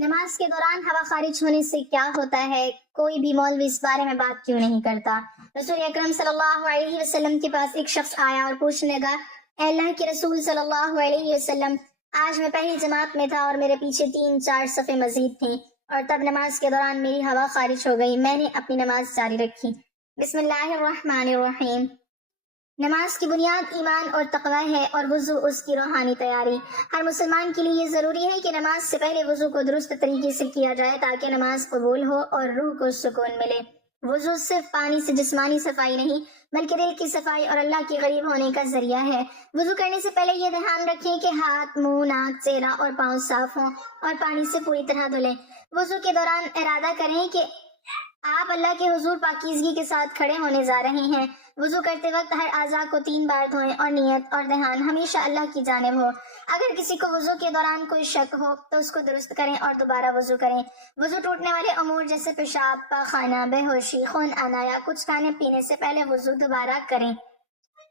نماز کے دوران ہوا خارج ہونے سے کیا ہوتا ہے؟ کوئی بھی مولوی اس بارے میں بات کیوں نہیں کرتا؟ رسول اکرم صلی اللہ علیہ وسلم کے پاس ایک شخص آیا اور پوچھنے لگا، اے اللہ کے رسول صلی اللہ علیہ وسلم، آج میں پہلی جماعت میں تھا اور میرے پیچھے 3-4 صفیں مزید تھیں، اور تب نماز کے دوران میری ہوا خارج ہو گئی، میں نے اپنی نماز جاری رکھی۔ بسم اللہ الرحمن الرحیم۔ نماز کی بنیاد ایمان اور تقوی ہے، اور وضو اس کی روحانی تیاری۔ ہر مسلمان کے لیے یہ ضروری ہے کہ نماز سے پہلے وضو کو درست طریقے سے کیا جائے تاکہ نماز قبول ہو اور روح کو سکون ملے۔ وضو صرف پانی سے جسمانی صفائی نہیں بلکہ دل کی صفائی اور اللہ کے قریب ہونے کا ذریعہ ہے۔ وضو کرنے سے پہلے یہ دھیان رکھیں کہ ہاتھ، منہ، ناک، چہرہ اور پاؤں صاف ہوں اور پانی سے پوری طرح دھلیں۔ وضو کے دوران ارادہ کریں کہ آپ اللہ کے حضور پاکیزگی کے ساتھ کھڑے ہونے جا رہے ہیں۔ وضو کرتے وقت ہر اعضاء کو 3 بار دھوئیں اور نیت اور دھیان ہمیشہ اللہ کی جانب ہو۔ اگر کسی کو وضو کے دوران کوئی شک ہو تو اس کو درست کریں اور دوبارہ وضو کریں۔ وضو ٹوٹنے والے امور جیسے پیشاب، پاخانہ، بے ہوشی، خون آنا یا کچھ کھانے پینے سے پہلے وضو دوبارہ کریں۔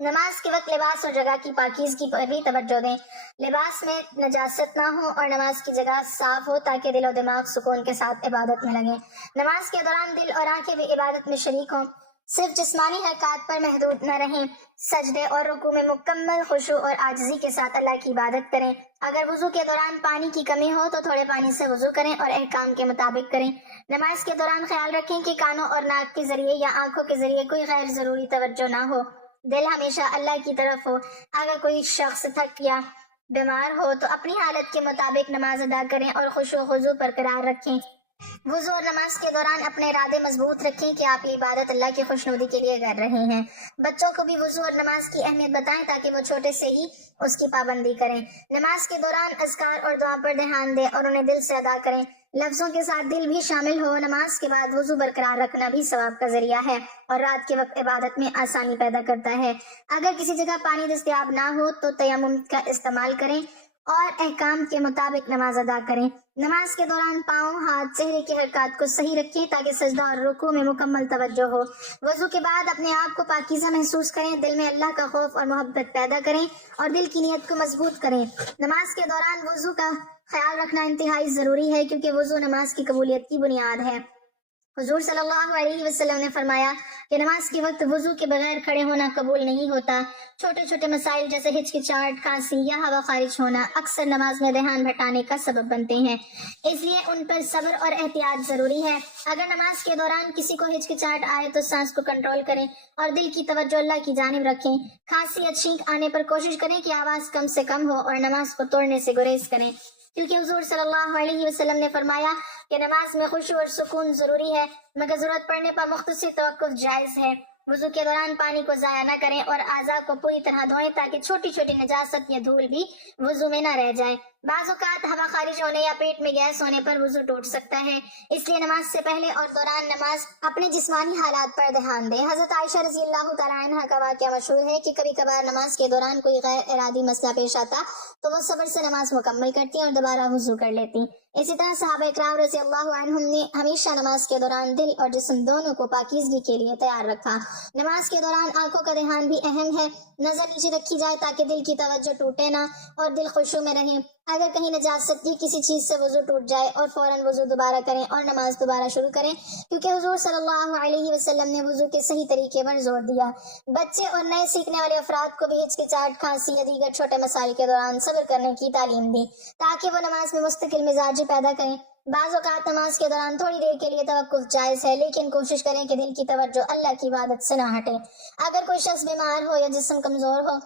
نماز کے وقت لباس اور جگہ کی پاکیزگی پر بھی توجہ دیں۔ لباس میں نجاست نہ ہو اور نماز کی جگہ صاف ہو تاکہ دل و دماغ سکون کے ساتھ عبادت میں لگیں۔ نماز کے دوران دل اور آنکھیں بھی عبادت میں شریک ہوں، صرف جسمانی حرکات پر محدود نہ رہیں۔ سجدے اور رکوع میں مکمل خشوع اور عاجزی کے ساتھ اللہ کی عبادت کریں۔ اگر وضو کے دوران پانی کی کمی ہو تو تھوڑے پانی سے وضو کریں اور احکام کے مطابق کریں۔ نماز کے دوران خیال رکھیں کہ کانوں اور ناک کے ذریعے یا آنکھوں کے ذریعے کوئی غیر ضروری توجہ نہ ہو۔ دل ہمیشہ اللہ کی طرف ہو۔ اگر کوئی شخص تھک یا بیمار ہو تو اپنی حالت کے مطابق نماز ادا کریں اور خشوع و خضوع برقرار رکھیں۔ وضو اور نماز کے دوران اپنے ارادے مضبوط رکھیں کہ آپ یہ عبادت اللہ کی خوشنودی کے لیے کر رہے ہیں۔ بچوں کو بھی وضو اور نماز کی اہمیت بتائیں تاکہ وہ چھوٹے سے ہی اس کی پابندی کریں۔ نماز کے دوران اذکار اور دعا پر دھیان دیں اور انہیں دل سے ادا کریں۔ لفظوں کے ساتھ دل بھی شامل ہو۔ نماز کے بعد وضو برقرار رکھنا بھی ثواب کا ذریعہ ہے اور رات کے وقت عبادت میں آسانی پیدا کرتا ہے۔ اگر کسی جگہ پانی دستیاب نہ ہو تو تیمم کا استعمال کریں اور احکام کے مطابق نماز ادا کریں۔ نماز کے دوران پاؤں، ہاتھ، چہرے کی حرکات کو صحیح رکھیں تاکہ سجدہ اور رکوع میں مکمل توجہ ہو۔ وضو کے بعد اپنے آپ کو پاکیزہ محسوس کریں، دل میں اللہ کا خوف اور محبت پیدا کریں اور دل کی نیت کو مضبوط کریں۔ نماز کے دوران وضو کا خیال رکھنا انتہائی ضروری ہے کیونکہ وضو نماز کی قبولیت کی بنیاد ہے۔ حضور صلی اللہ علیہ وسلم نے فرمایا کہ نماز کے وقت وضو کے بغیر کھڑے ہونا قبول نہیں ہوتا۔ چھوٹے چھوٹے مسائل جیسے ہچکچاہٹ، کھانسی یا ہوا خارج ہونا اکثر نماز میں دھیان بھٹانے کا سبب بنتے ہیں، اس لیے ان پر صبر اور احتیاط ضروری ہے۔ اگر نماز کے دوران کسی کو ہچکچاہٹ آئے تو سانس کو کنٹرول کریں اور دل کی توجہ اللہ کی جانب رکھیں۔ کھانسی یا چھینک آنے پر کوشش کریں کہ آواز کم سے کم ہو اور نماز کو توڑنے سے گریز کریں، کیونکہ حضور صلی اللہ علیہ وسلم نے فرمایا کہ نماز میں خشوع اور سکون ضروری ہے، مگر ضرورت پڑنے پر مختصر توقف جائز ہے۔ وضو کے دوران پانی کو ضائع نہ کریں اور اعضاء کو پوری طرح دھوئیں تاکہ چھوٹی چھوٹی نجاست یا دھول بھی وضو میں نہ رہ جائے۔ بعض اوقات ہوا خارج ہونے یا پیٹ میں گیس ہونے پر وضو ٹوٹ سکتا ہے، اس لیے نماز سے پہلے اور دوران نماز اپنے جسمانی حالات پر دھیان دیں۔ حضرت عائشہ رضی اللہ تعالیٰ عنہ کا واقعہ مشہور ہے کہ کبھی کبھار نماز کے دوران کوئی غیر ارادی مسئلہ پیش آتا تو وہ صبر سے نماز مکمل کرتی اور دوبارہ وضو کر لیتی۔ اسی طرح صحابہ کرام رضی اللہ عنہم نے ہمیشہ نماز کے دوران دل اور جسم دونوں کو پاکیزگی کے لیے تیار رکھا۔ نماز کے دوران آنکھوں کا دھیان بھی اہم ہے۔ نظر نیچے رکھی جائے تاکہ دل کی توجہ ٹوٹے نہ اور دل خشوع میں رہے۔ اگر کہیں نجاست کی کسی چیز سے وضو ٹوٹ جائے اور فوراً وضو دوبارہ کریں اور نماز دوبارہ شروع کریں، کیونکہ حضور صلی اللہ علیہ وسلم نے وضو کے صحیح طریقے پر زور دیا۔ بچے اور نئے سیکھنے والے افراد کو بھی ہچکچاہٹ، کھانسی یا دیگر چھوٹے مسائل کے دوران صبر کرنے کی تعلیم دی تاکہ وہ نماز میں مستقل مزاجی پیدا کریں۔ بعض اوقات نماز کے دوران تھوڑی دیر کے لیے توقف جائز ہے، لیکن کوشش کریں کہ دل کی توجہ اللہ کی عبادت سے نہ ہٹے۔ اگر کوئی شخص بیمار ہو یا جسم کمزور ہو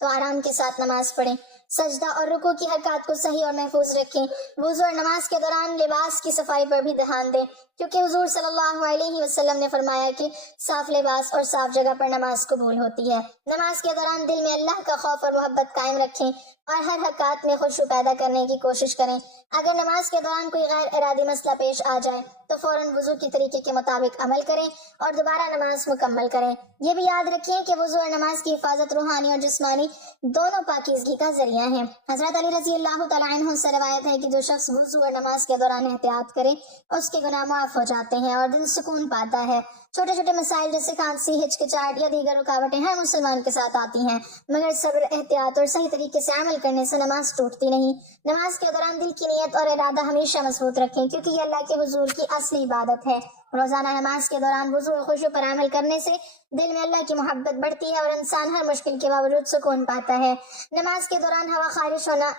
تو آرام کے ساتھ نماز پڑھیں۔ سجدہ اور رکوع کی حرکات کو صحیح اور محفوظ رکھیں۔ وضو اور نماز کے دوران لباس کی صفائی پر بھی دھیان دیں، کیونکہ حضور صلی اللہ علیہ وسلم نے فرمایا کہ صاف لباس اور صاف جگہ پر نماز قبول ہوتی ہے۔ نماز کے دوران دل میں اللہ کا خوف اور محبت قائم رکھیں اور ہر حرکات میں خشوع پیدا کرنے کی کوشش کریں۔ اگر نماز کے دوران کوئی غیر ارادی مسئلہ پیش آ جائے تو فوراً وضو کے طریقے کے مطابق عمل کریں اور دوبارہ نماز مکمل کریں۔ یہ بھی یاد رکھیں کہ وضو اور نماز کی حفاظت روحانی اور جسمانی دونوں پاکیزگی کا ذریعہ ہے۔ حضرت علی رضی اللہ تعالیٰ عنہ سے روایت ہے کہ جو شخص وضو اور نماز کے دوران احتیاط کرے اس کے گناہ معاف ہو جاتے ہیں اور دل سکون پاتا ہے۔ چھوٹے چھوٹے مسائل جیسے کھانسی، ہچکچاہٹ یا دیگر رکاوٹیں ہر مسلمان کے ساتھ آتی ہیں، مگر صبر، احتیاط اور صحیح طریقے سے عمل کرنے سے نماز ٹوٹتی نہیں۔ نماز کے دوران دل کی نیت اور ارادہ ہمیشہ مضبوط رکھیں، کیونکہ یہ اللہ کے حضور کی اصلی عبادت ہے۔ روزانہ نماز کے دوران وضو اور خشوع پر عمل کرنے سے دل میں اللہ کی محبت بڑھتی ہے اور انسان ہر مشکل کے باوجود سکون پاتا ہے۔ نماز کے دوران ہوا خارش ہونا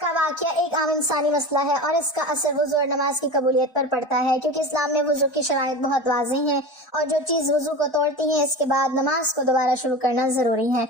کا واقعہ ایک عام انسانی مسئلہ ہے اور اس کا اثر وضو اور نماز کی قبولیت پر پڑتا ہے، کیونکہ اسلام میں وضو کی شرائط بہت واضح ہیں اور جو چیز وضو کو توڑتی ہے اس کے بعد نماز کو دوبارہ شروع کرنا ضروری ہے۔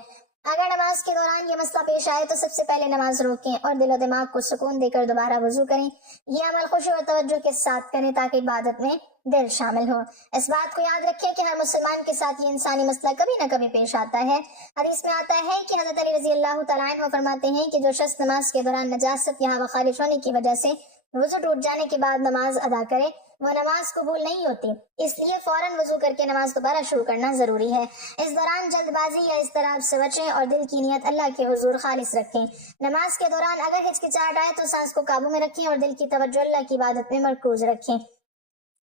اگر نماز کے دوران یہ مسئلہ پیش آئے تو سب سے پہلے نماز روکیں اور دل و دماغ کو سکون دے کر دوبارہ وضو کریں۔ یہ عمل خشوع اور توجہ کے ساتھ کریں تاکہ عبادت میں دل شامل ہو۔ اس بات کو یاد رکھیں کہ ہر مسلمان کے ساتھ یہ انسانی مسئلہ کبھی نہ کبھی پیش آتا ہے۔ حدیث میں آتا ہے کہ حضرت علی رضی اللہ تعالیٰ عنہ فرماتے ہیں کہ جو شخص نماز کے دوران نجاست یا ہوا خارج ہونے کی وجہ سے وضو ٹوٹ جانے کے بعد نماز ادا کرے وہ نماز قبول نہیں ہوتی، اس لیے فوراً وضو کر کے نماز دوبارہ شروع کرنا ضروری ہے۔ اس دوران جلد بازی یا اضطراب سے بچیں اور دل کی نیت اللہ کے حضور خالص رکھیں۔ نماز کے دوران اگر ہچکچاہٹ آئے تو سانس کو قابو میں رکھیں اور دل کی توجہ اللہ کی عبادت میں مرکوز رکھیں۔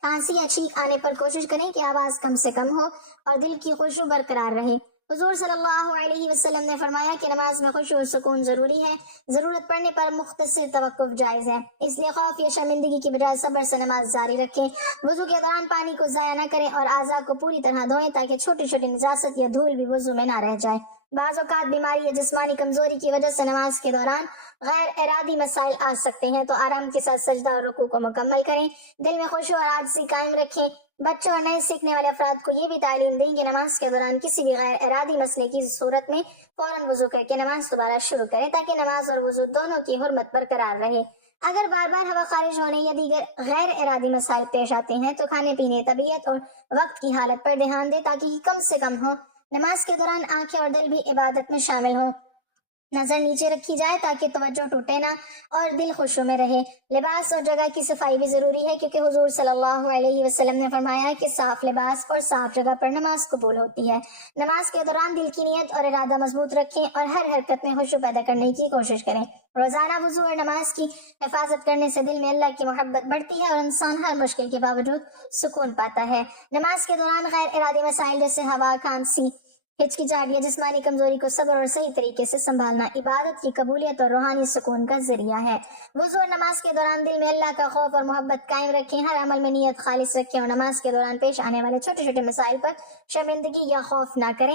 کھانسی یا چھینک آنے پر کوشش کریں کہ آواز کم سے کم ہو اور دل کی خشوع برقرار رہے۔ حضور صلی اللہ علیہ وسلم نے فرمایا کہ نماز میں خشوع و سکون ضروری ہے، ضرورت پڑنے پر مختصر توقف جائز ہے، اس لیے خوف یا شرمندگی کی بجائے صبر سے نماز جاری رکھیں۔ وضو کے دوران پانی کو ضائع نہ کریں اور اعضاء کو پوری طرح دھوئیں تاکہ چھوٹی چھوٹی نجاست یا دھول بھی وضو میں نہ رہ جائے۔ بعض اوقات بیماری یا جسمانی کمزوری کی وجہ سے نماز کے دوران غیر ارادی مسائل آ سکتے ہیں تو آرام کے ساتھ سجدہ اور رکوع کو مکمل کریں، دل میں خشوع اور عاجزی قائم رکھیں۔ بچوں اور نئے سیکھنے والے افراد کو یہ بھی تعلیم دیں کہ نماز کے دوران کسی بھی غیر ارادی مسئلے کی صورت میں فوراً وضو کر کے نماز دوبارہ شروع کریں تاکہ نماز اور وضو دونوں کی حرمت برقرار رہے۔ اگر بار بار ہوا خارج ہونے یا دیگر غیر ارادی مسائل پیش آتے ہیں تو کھانے پینے، طبیعت اور وقت کی حالت پر دھیان دیں تاکہ یہ کم سے کم ہو۔ نماز کے دوران آنکھیں اور دل بھی عبادت میں شامل ہوں، نظر نیچے رکھی جائے تاکہ توجہ ٹوٹے نہ اور دل خشوع میں رہے۔ لباس اور جگہ کی صفائی بھی ضروری ہے کیونکہ حضور صلی اللہ علیہ وسلم نے فرمایا کہ صاف لباس اور صاف جگہ پر نماز قبول ہوتی ہے۔ نماز کے دوران دل کی نیت اور ارادہ مضبوط رکھیں اور ہر حرکت میں خشوع پیدا کرنے کی کوشش کریں۔ روزانہ وضو اور نماز کی حفاظت کرنے سے دل میں اللہ کی محبت بڑھتی ہے اور انسان ہر مشکل کے باوجود سکون پاتا ہے۔ نماز کے دوران غیر ارادی مسائل جیسے ہوا، کھانسی، ہچکچاہٹ یا جسمانی کمزوری کو صبر اور صحیح طریقے سے سنبھالنا عبادت کی قبولیت اور روحانی سکون کا ذریعہ ہے۔ وضو اور نماز کے دوران دل میں اللہ کا خوف اور محبت قائم رکھیں، ہر عمل میں نیت خالص رکھیں اور نماز کے دوران پیش آنے والے چھوٹے چھوٹے مسائل پر شرمندگی یا خوف نہ کریں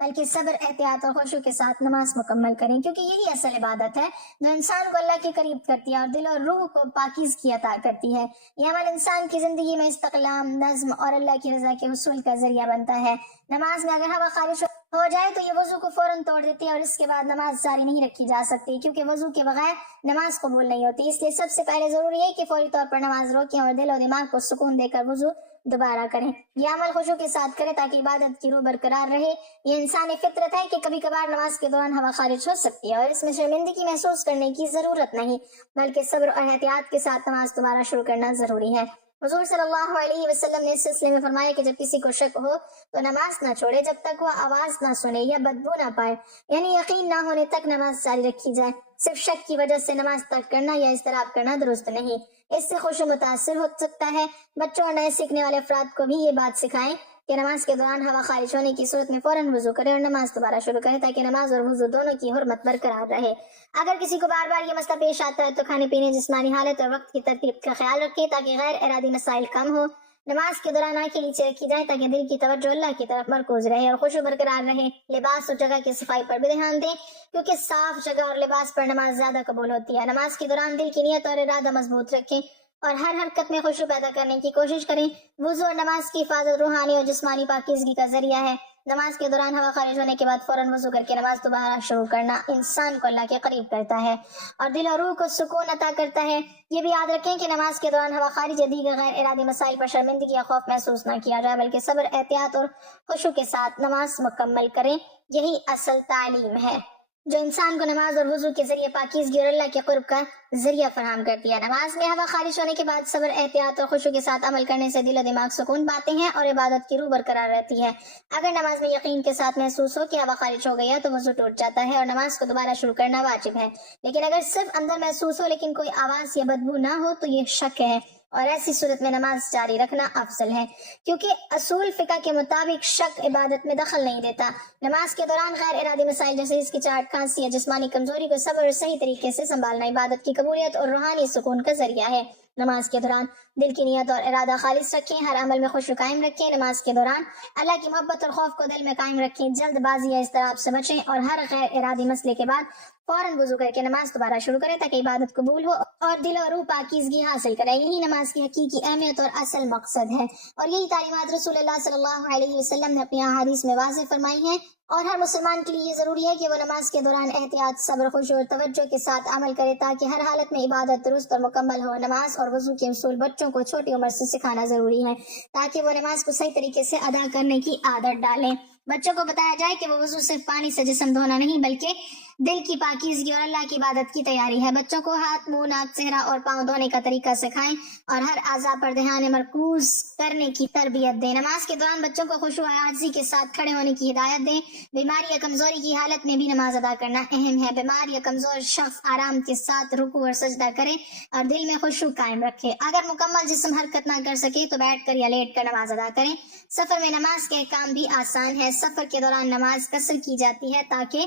بلکہ صبر، احتیاط اور خشوع کے ساتھ نماز مکمل کریں، کیونکہ یہی اصل عبادت ہے جو انسان کو اللہ کے قریب کرتی ہے اور دل اور روح کو پاکیزگی عطا کرتی ہے۔ یہ عمل انسان کی زندگی میں استقلام، نظم اور اللہ کی رضا کے حصول کا ذریعہ بنتا ہے۔ نماز میں اگر ہوا خارج ہو جائے تو یہ وضو کو فوراً توڑ دیتی ہے اور اس کے بعد نماز جاری نہیں رکھی جا سکتی، کیونکہ وضو کے بغیر نماز قبول نہیں ہوتی۔ اس لیے سب سے پہلے ضروری ہے کہ فوری طور پر نماز روکیں اور دل و دماغ کو سکون دے کر وضو دوبارہ کریں۔ یہ عمل خشوع کے ساتھ کریں تاکہ عبادت کی روح برقرار رہے۔ یہ انسانی فطرت ہے کہ کبھی کبھار نماز کے دوران ہوا خارج ہو سکتی ہے اور اس میں شرمندگی محسوس کرنے کی ضرورت نہیں، بلکہ صبر اور احتیاط کے ساتھ نماز دوبارہ شروع کرنا ضروری ہے۔ حضور صلی اللہ علیہ وسلم نے اس سلسلے میں فرمایا کہ جب کسی کو شک ہو تو نماز نہ چھوڑے جب تک وہ آواز نہ سنے یا بدبو نہ پائے، یعنی یقین نہ ہونے تک نماز جاری رکھی جائے۔ صرف شک کی وجہ سے نماز ترک کرنا یا اضطراب کرنا درست نہیں، اس سے خشوع متاثر ہو سکتا ہے۔ بچوں اور نئے سیکھنے والے افراد کو بھی یہ بات سکھائیں کہ نماز کے دوران ہوا خارج ہونے کی صورت میں فوراً وضو کرے اور نماز دوبارہ شروع کرے تاکہ نماز اور وضو دونوں کی حرمت برقرار رہے۔ اگر کسی کو بار بار یہ مسئلہ پیش آتا ہے تو کھانے پینے، جسمانی حالت اور وقت کی ترتیب کا خیال رکھیں تاکہ غیر ارادی مسائل کم ہو۔ نماز کے دوران آنکھیں نیچے رکھی جائیں تاکہ دل کی توجہ اللہ کی طرف مرکوز رہے اور خشوع برقرار رہے۔ لباس اور جگہ کی صفائی پر بھی دھیان دیں کیونکہ صاف جگہ اور لباس پر نماز زیادہ قبول ہوتی ہے۔ نماز کے دوران دل کی نیت اور ارادہ مضبوط رکھیں اور ہر حرکت میں خشوع پیدا کرنے کی کوشش کریں۔ وضو اور نماز کی حفاظت روحانی اور جسمانی پاکیزگی کا ذریعہ ہے۔ نماز کے دوران ہوا خارج ہونے کے بعد فوراً وضو کر کے نماز دوبارہ شروع کرنا انسان کو اللہ کے قریب کرتا ہے اور دل اور روح کو سکون عطا کرتا ہے۔ یہ بھی یاد رکھیں کہ نماز کے دوران ہوا خارج یا دیگر غیر ارادی مسائل پر شرمندگی یا خوف محسوس نہ کیا جائے بلکہ صبر، احتیاط اور خشوع کے ساتھ نماز مکمل کریں۔ یہی اصل تعلیم ہے جو انسان کو نماز اور وضو کے ذریعے پاکیزگی اور اللہ کے قرب کا ذریعہ فراہم کرتی ہے۔ نماز میں ہوا خارج ہونے کے بعد صبر، احتیاط اور خشوع کے ساتھ عمل کرنے سے دل و دماغ سکون پاتے ہیں اور عبادت کی روح برقرار رہتی ہے۔ اگر نماز میں یقین کے ساتھ محسوس ہو کہ ہوا خارج ہو گیا تو وضو ٹوٹ جاتا ہے اور نماز کو دوبارہ شروع کرنا واجب ہے، لیکن اگر صرف اندر محسوس ہو لیکن کوئی آواز یا بدبو نہ ہو تو یہ شک ہے۔ اور ایسی صورت میں نماز جاری رکھنا افضل ہے، کیونکہ اصول فقہ کے مطابق شک عبادت میں دخل نہیں دیتا۔ نماز کے دوران غیر ارادی مسائل جیسے ہچکچاہٹ، کھانسی یا جسمانی کمزوری کو صبر اور صحیح طریقے سے سنبھالنا عبادت کی قبولیت اور روحانی سکون کا ذریعہ ہے۔ نماز کے دوران دل کی نیت اور ارادہ خالص رکھیں، ہر عمل میں خشوع قائم رکھیں۔ نماز کے دوران اللہ کی محبت اور خوف کو دل میں قائم رکھیں، جلد بازی یا اضطراب سے بچیں، اور ہر غیر ارادی مسئلے کے بعد فوراً وضو کر کے نماز دوبارہ شروع کریں تاکہ عبادت قبول ہو اور دل اور روح پاکیزگی حاصل کرے۔ یہی نماز کی حقیقی اہمیت اور اصل مقصد ہے، اور یہی تعلیمات رسول اللہ صلی اللہ علیہ وسلم نے اپنی احادیث میں واضح فرمائی ہیں۔ اور ہر مسلمان کے لیے یہ ضروری ہے کہ وہ نماز کے دوران احتیاط، صبر، خشوع اور توجہ کے ساتھ عمل کرے تاکہ ہر حالت میں عبادت درست اور مکمل ہو۔ نماز اور وضو کے اصول بچوں کو چھوٹی عمر سے سکھانا ضروری ہے تاکہ وہ نماز کو صحیح طریقے سے ادا کرنے کی عادت ڈالیں۔ بچوں کو بتایا جائے کہ وہ وضو صرف پانی سے جسم دھونا نہیں بلکہ دل کی پاکیزگی اور اللہ کی عبادت کی تیاری ہے۔ بچوں کو ہاتھ، منہ، ناک، چہرہ اور پاؤں دھونے کا طریقہ سکھائیں اور ہر اعضاء پر دھیان مرکوز کرنے کی تربیت دیں۔ نماز کے دوران بچوں کو خشوع و عاجزی کے ساتھ کھڑے ہونے کی ہدایت دیں۔ بیماری یا کمزوری کی حالت میں بھی نماز ادا کرنا اہم ہے۔ بیمار یا کمزور شخص آرام کے ساتھ رکوع اور سجدہ کرے اور دل میں خشوع قائم رکھے۔ اگر مکمل جسم حرکت نہ کر سکے تو بیٹھ کر یا لیٹ کر نماز ادا کریں۔ سفر میں نماز کے احکام بھی آسان ہے۔ سفر کے دوران نماز قصر کی جاتی ہے تاکہ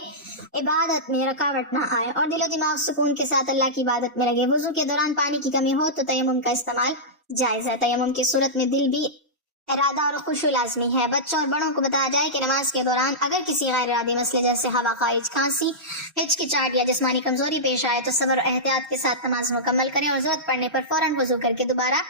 عبادت میں رکاوٹ نہ آئے اور دل و دماغ سکون کے ساتھ اللہ کی عبادت میں لگے۔ وضو کے دوران پانی کی کمی ہو تو تیمم کا استعمال جائز ہے۔ تیمم کی صورت میں دل بھی ارادہ اور خشوع لازمی ہے۔ بچوں اور بڑوں کو بتایا جائے کہ نماز کے دوران اگر کسی غیر ارادی مسئلے جیسے ہوا خارج، کھانسی، ہچکچاہٹ یا جسمانی کمزوری پیش آئے تو صبر و احتیاط کے ساتھ نماز مکمل کریں اور ضرورت پڑنے پر فوراً وضو کر کے دوبارہ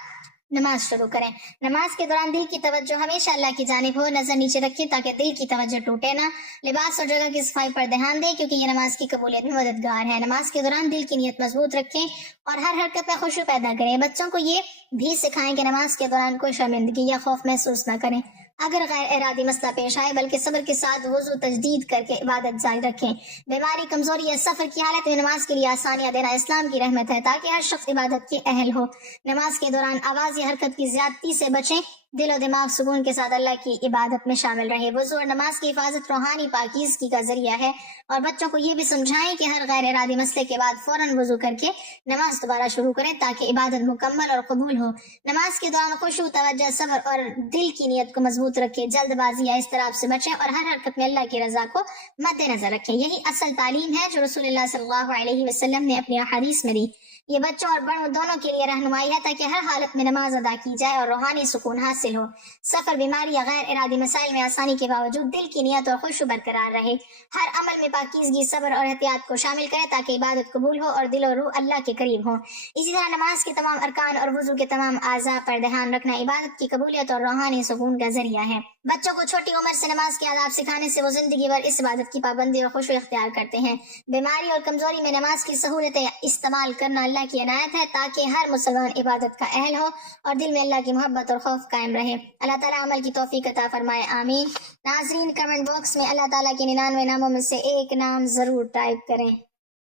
نماز شروع کریں۔ نماز کے دوران دل کی توجہ ہمیشہ اللہ کی جانب ہو، نظر نیچے رکھیں تاکہ دل کی توجہ ٹوٹے نہ۔ لباس اور جگہ کی صفائی پر دھیان دیں کیونکہ یہ نماز کی قبولیت میں مددگار ہے۔ نماز کے دوران دل کی نیت مضبوط رکھیں اور ہر حرکت میں خشوع پیدا کریں۔ بچوں کو یہ بھی سکھائیں کہ نماز کے دوران کوئی شرمندگی یا خوف محسوس نہ کریں اگر غیر ارادی مسئلہ پیش آئے، بلکہ صبر کے ساتھ وضو تجدید کر کے عبادت جاری رکھیں۔ بیماری، کمزوری یا سفر کی حالت میں نماز کے لیے آسانیاں دینا اسلام کی رحمت ہے تاکہ ہر شخص عبادت کے اہل ہو۔ نماز کے دوران آواز یا حرکت کی زیادتی سے بچیں، دل و دماغ سکون کے ساتھ اللہ کی عبادت میں شامل رہے۔ وضو اور نماز کی حفاظت روحانی پاکیزگی کا ذریعہ ہے، اور بچوں کو یہ بھی سمجھائیں کہ ہر غیر ارادی مسئلے کے بعد فوراً وضو کر کے نماز دوبارہ شروع کریں تاکہ عبادت مکمل اور قبول ہو۔ نماز کے دوران خشوع، توجہ، صبر اور دل کی نیت کو مضبوط رکھیں، جلد بازی یا اضطراب سے بچیں اور ہر حرکت میں اللہ کی رضا کو مد نظر رکھیں۔ یہی اصل تعلیم ہے جو رسول اللہ صلی اللہ علیہ وسلم نے اپنی احادیث میں دی۔ یہ بچوں اور بڑوں دونوں کے لیے رہنمائی ہے تاکہ ہر حالت میں نماز ادا کی جائے اور روحانی سکون حاصل ہو۔ سفر، بیماری یا غیر ارادی مسائل میں آسانی کے باوجود دل کی نیت اور خشوع برقرار رہے۔ ہر عمل میں پاکیزگی، صبر اور احتیاط کو شامل کرے تاکہ عبادت قبول ہو اور دل اور روح اللہ کے قریب ہو۔ اسی طرح نماز کے تمام ارکان اور وضو کے تمام اعضاء پر دھیان رکھنا عبادت کی قبولیت اور روحانی سکون کا ذریعہ ہے۔ بچوں کو چھوٹی عمر سے نماز کے آداب سکھانے سے وہ زندگی بھر اس عبادت کی پابندی اور خشوع اختیار کرتے ہیں۔ بیماری اور کمزوری میں نماز کی سہولتیں استعمال کرنا اللہ کی عنایت ہے تاکہ ہر مسلمان عبادت کا اہل ہو اور دل میں اللہ کی محبت اور خوف قائم رہے۔ اللہ تعالیٰ عمل کی توفیق عطا فرمائے، آمین۔ ناظرین، کمنٹ باکس میں اللہ تعالیٰ کے 99 ناموں میں سے ایک نام ضرور ٹائپ کریں۔